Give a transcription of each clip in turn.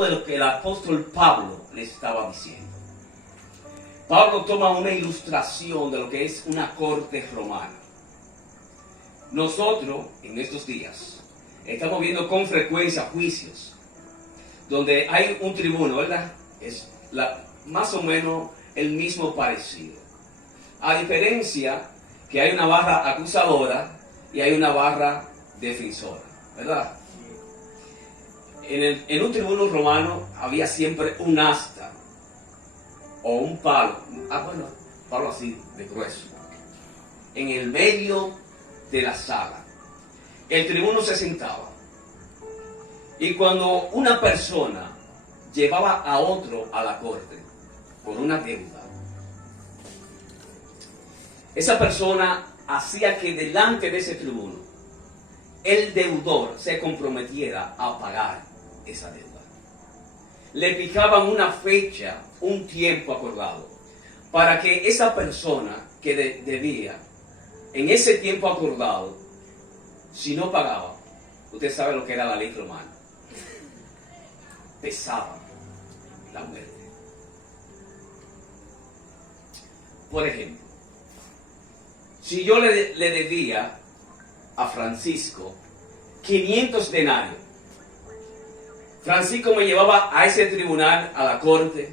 de lo que el apóstol Pablo le estaba diciendo. Pablo toma una ilustración de lo que es una corte romana. Nosotros, en estos días, estamos viendo con frecuencia juicios donde hay un tribuno, ¿verdad? Es más o menos el mismo parecido. A diferencia que hay una barra acusadora y hay una barra defensora, ¿verdad? En un tribuno romano había siempre un asta o un palo, palo así de grueso, en el medio de la sala. El tribuno se sentaba y cuando una persona llevaba a otro a la corte por una deuda, esa persona hacía que delante de ese tribuno el deudor se comprometiera a pagar esa deuda. Le fijaban una fecha, un tiempo acordado, para que esa persona que debía, en ese tiempo acordado, si no pagaba, usted sabe lo que era la ley romana, pesaba la muerte. Por ejemplo, si yo le debía a Francisco 500 denarios, Francisco me llevaba a ese tribunal, a la corte,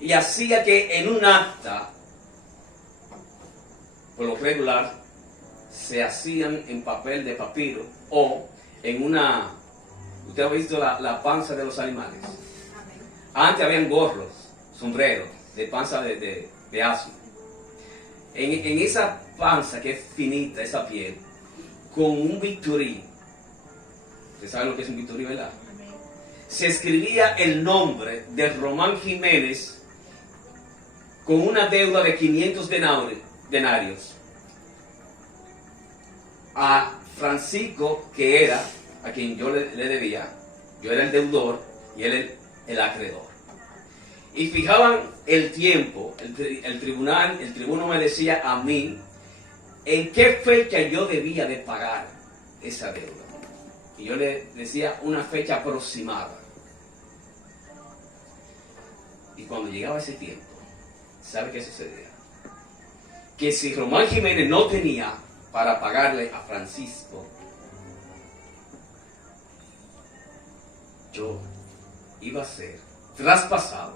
y hacía que en un acta, por lo regular, se hacían en papel de papiro o en una... ¿Usted ha visto la panza de los animales? Antes habían gorros, sombreros, de panza de asno. En esa panza que es finita, esa piel, con un bisturí, ¿ustedes saben lo que es un bisturí, verdad? Se escribía el nombre de Román Jiménez con una deuda de 500 denarios a Francisco, que era a quien yo le debía. Yo era el deudor y él el acreedor. Y fijaban el tiempo. El tribuno me decía a mí en qué fecha yo debía de pagar esa deuda. Y yo le decía una fecha aproximada. Y cuando llegaba ese tiempo, ¿sabe qué sucedía? Que si Román Jiménez no tenía para pagarle a Francisco, yo iba a ser traspasado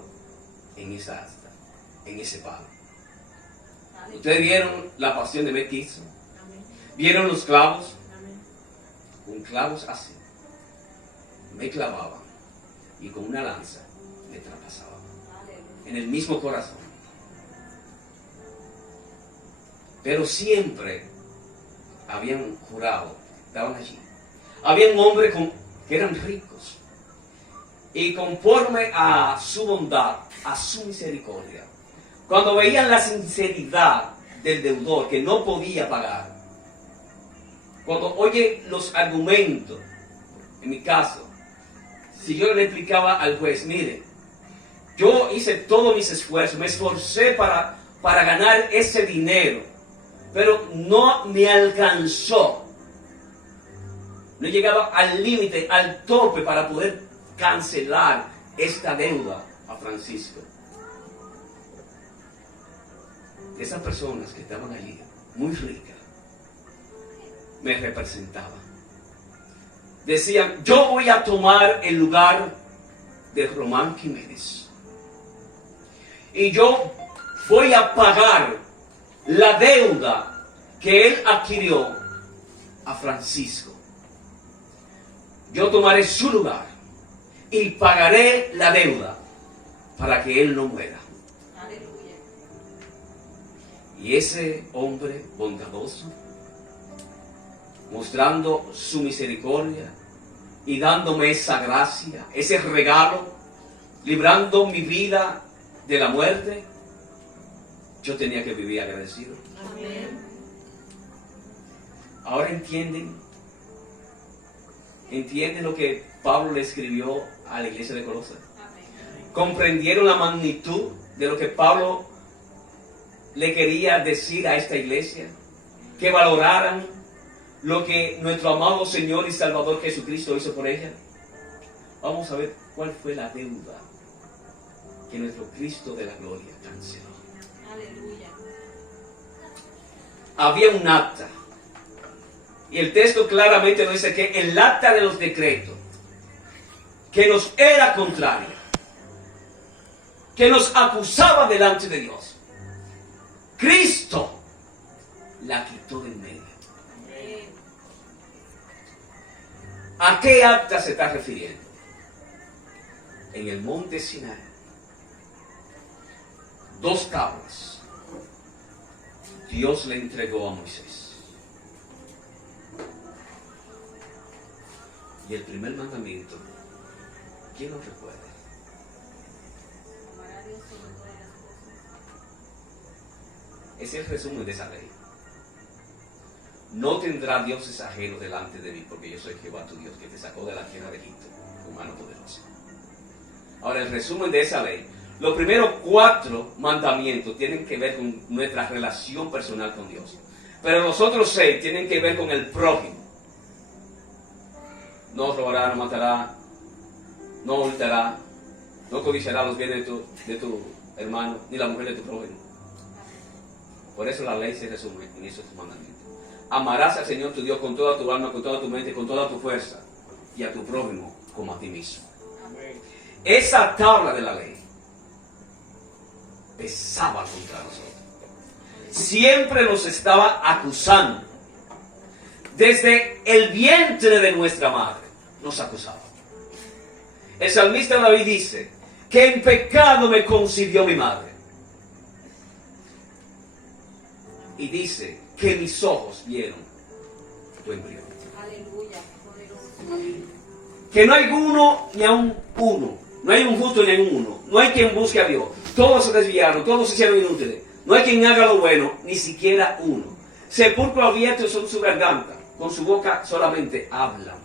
en esa asta, en ese palo. ¿Ustedes vieron la pasión de Mel Gibson? ¿Vieron los clavos? Con clavos así me clavaban y con una lanza me traspasaban en el mismo corazón. Pero siempre habían jurado, estaban allí, habían hombres que eran ricos y conforme a su bondad, a su misericordia, cuando veían la sinceridad del deudor que no podía pagar, cuando oye los argumentos, en mi caso, si yo le explicaba al juez, mire, yo hice todos mis esfuerzos, me esforcé para ganar ese dinero, pero no me alcanzó. No llegaba al límite, al tope para poder cancelar esta deuda a Francisco. Esas personas que estaban allí, muy ricas, me representaban. Decían, yo voy a tomar el lugar de Román Jiménez. Y yo voy a pagar la deuda que él adquirió a Francisco. Yo tomaré su lugar y pagaré la deuda para que él no muera. Aleluya. Y ese hombre bondadoso, mostrando su misericordia y dándome esa gracia, ese regalo, librando mi vida de la muerte, yo tenía que vivir agradecido. Amén. Ahora entienden lo que Pablo le escribió a la iglesia de Colosas. Comprendieron la magnitud de lo que Pablo le quería decir a esta iglesia, que valoraran lo que nuestro amado Señor y Salvador Jesucristo hizo por ella. vamos a ver cuál fue la deuda que nuestro Cristo de la gloria canceló. Aleluya. Había un acta. Y el texto claramente nos dice que el acta de los decretos, que nos era contraria, que nos acusaba delante de Dios, Cristo la quitó del medio. ¿A qué acta se está refiriendo? En el monte Sinai, 2 tablas Dios le entregó a Moisés. Y el primer mandamiento, ¿quién lo recuerda? Es el resumen de esa ley. No tendrá dioses ajenos delante de mí, porque yo soy Jehová tu Dios, que te sacó de la tierra de Egipto con mano poderosa. Ahora, el resumen de esa ley. Los primeros 4 mandamientos tienen que ver con nuestra relación personal con Dios. Pero los otros 6 tienen que ver con el prójimo. No robará, no matará, no hurtará, no codiciará los bienes de tu hermano, ni la mujer de tu prójimo. Por eso la ley se resume en esos mandamientos. Amarás al Señor tu Dios con toda tu alma, con toda tu mente, con toda tu fuerza, y a tu prójimo como a ti mismo. Amén. Esa tabla de la ley pesaba contra nosotros. Siempre nos estaba acusando. Desde el vientre de nuestra madre nos acusaba. El salmista David dice que en pecado me concibió mi madre. Y dice que mis ojos vieron tu embrión. Aleluya, poderoso. Que no hay uno ni aun uno. No hay un justo ni hay un uno. No hay quien busque a Dios. Todos se desviaron, todos se hicieron inútiles. No hay quien haga lo bueno, ni siquiera uno. Sepulcro abierto son su garganta. Con su boca solamente hablan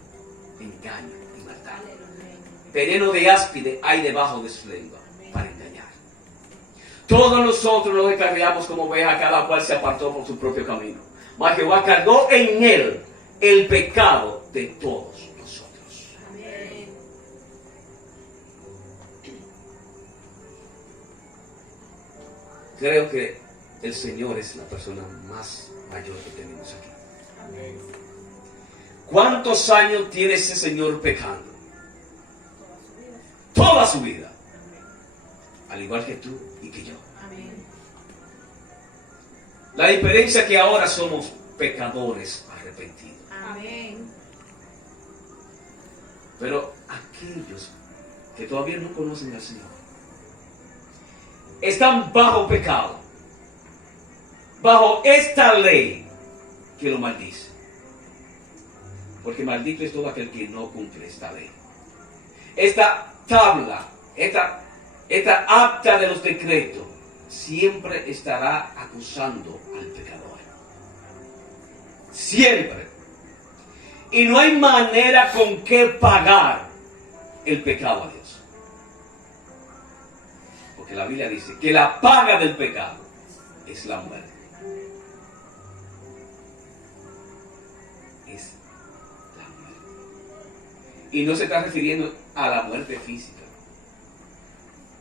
engaño y maldad. Veneno de áspide hay debajo de su lengua para engañar. Todos nosotros nos descarriamos como ovejas, cada cual se apartó por su propio camino. Mas Jehová cargó en él el pecado de todos nosotros. Amén. Creo que el Señor es la persona más mayor que tenemos aquí. Amén. ¿Cuántos años tiene ese Señor pecando? Toda su vida. Al igual que tú y que yo. Amén. La diferencia es que ahora somos pecadores arrepentidos. Amén. Pero aquellos que todavía no conocen al Señor están bajo pecado, bajo esta ley que lo maldice. Porque maldito es todo aquel que no cumple esta ley. Esta tabla, esta acta de los decretos, siempre estará acusando al pecador. Siempre. Y no hay manera con que pagar el pecado a Dios. Porque la Biblia dice que la paga del pecado es la muerte. Es la muerte. Y no se está refiriendo a la muerte física.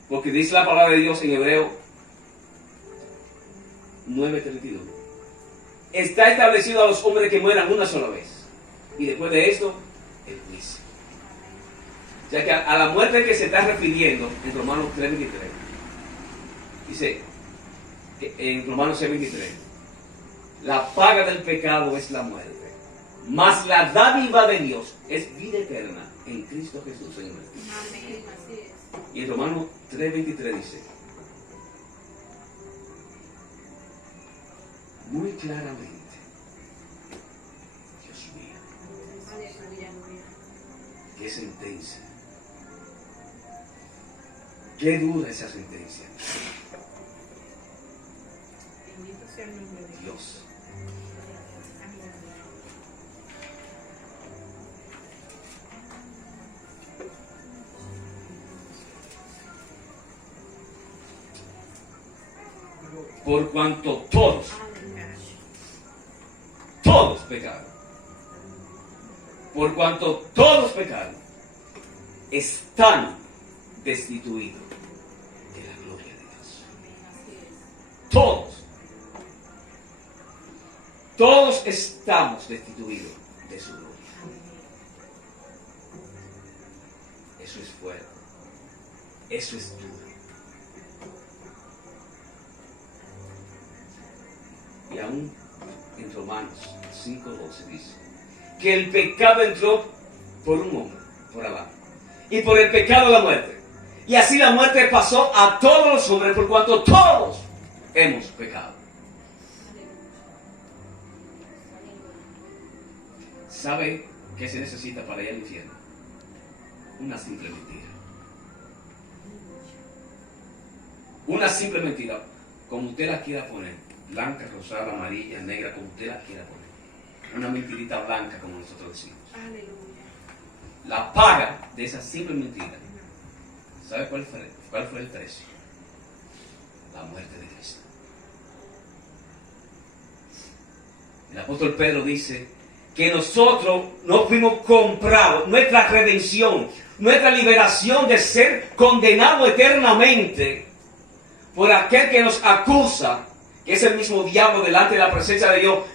Porque dice la palabra de Dios en Hebreo 9:32. Está establecido a los hombres que mueran una sola vez. Y después de esto, el juicio. O sea que a la muerte que se está refiriendo en Romanos 3:23. Dice que en Romanos 6:23. La paga del pecado es la muerte. Mas la dádiva de Dios es vida eterna en Cristo Jesús, Señor. Amén. Así es. Y en Romanos 3:23 dice muy claramente, Dios mío, Aleluya. qué sentencia, qué dura esa sentencia. Bendito sea el nombre de Dios. Dios, por cuanto todos pecaron, por cuanto todos pecaron están destituidos de la gloria de Dios. Todos. Todos estamos destituidos de su gloria. Eso es fuerte. Eso es duro. Y aún en Romanos 5:12 dice que el pecado entró por un hombre, por Adán, y por el pecado la muerte. Y así la muerte pasó a todos los hombres por cuanto todos hemos pecado. ¿Sabe qué se necesita para ir al infierno? Una simple mentira. Una simple mentira, como usted la quiera poner, blanca, rosada, amarilla, negra, como usted la quiera poner. Una mentirita blanca, como nosotros decimos. Aleluya. La paga de esa simple mentira, ¿sabe cuál fue el precio? La muerte de Cristo. El apóstol Pedro dice que nosotros no fuimos comprados, nuestra redención, nuestra liberación de ser condenados eternamente por aquel que nos acusa, que es el mismo diablo delante de la presencia de Dios,